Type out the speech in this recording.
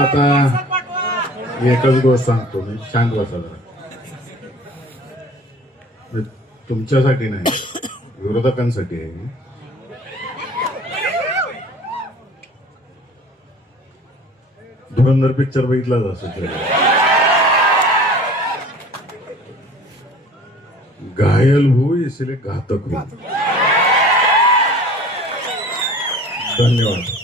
आता एकच गोष्ट सांगतो मी, शांत बसा जरा. तुमच्यासाठी नाही, विरोधकांसाठी आहे. धुरंधर पिक्चर बघितलाच असेल, घायल हो इसलिए घातक हो. धन्यवाद.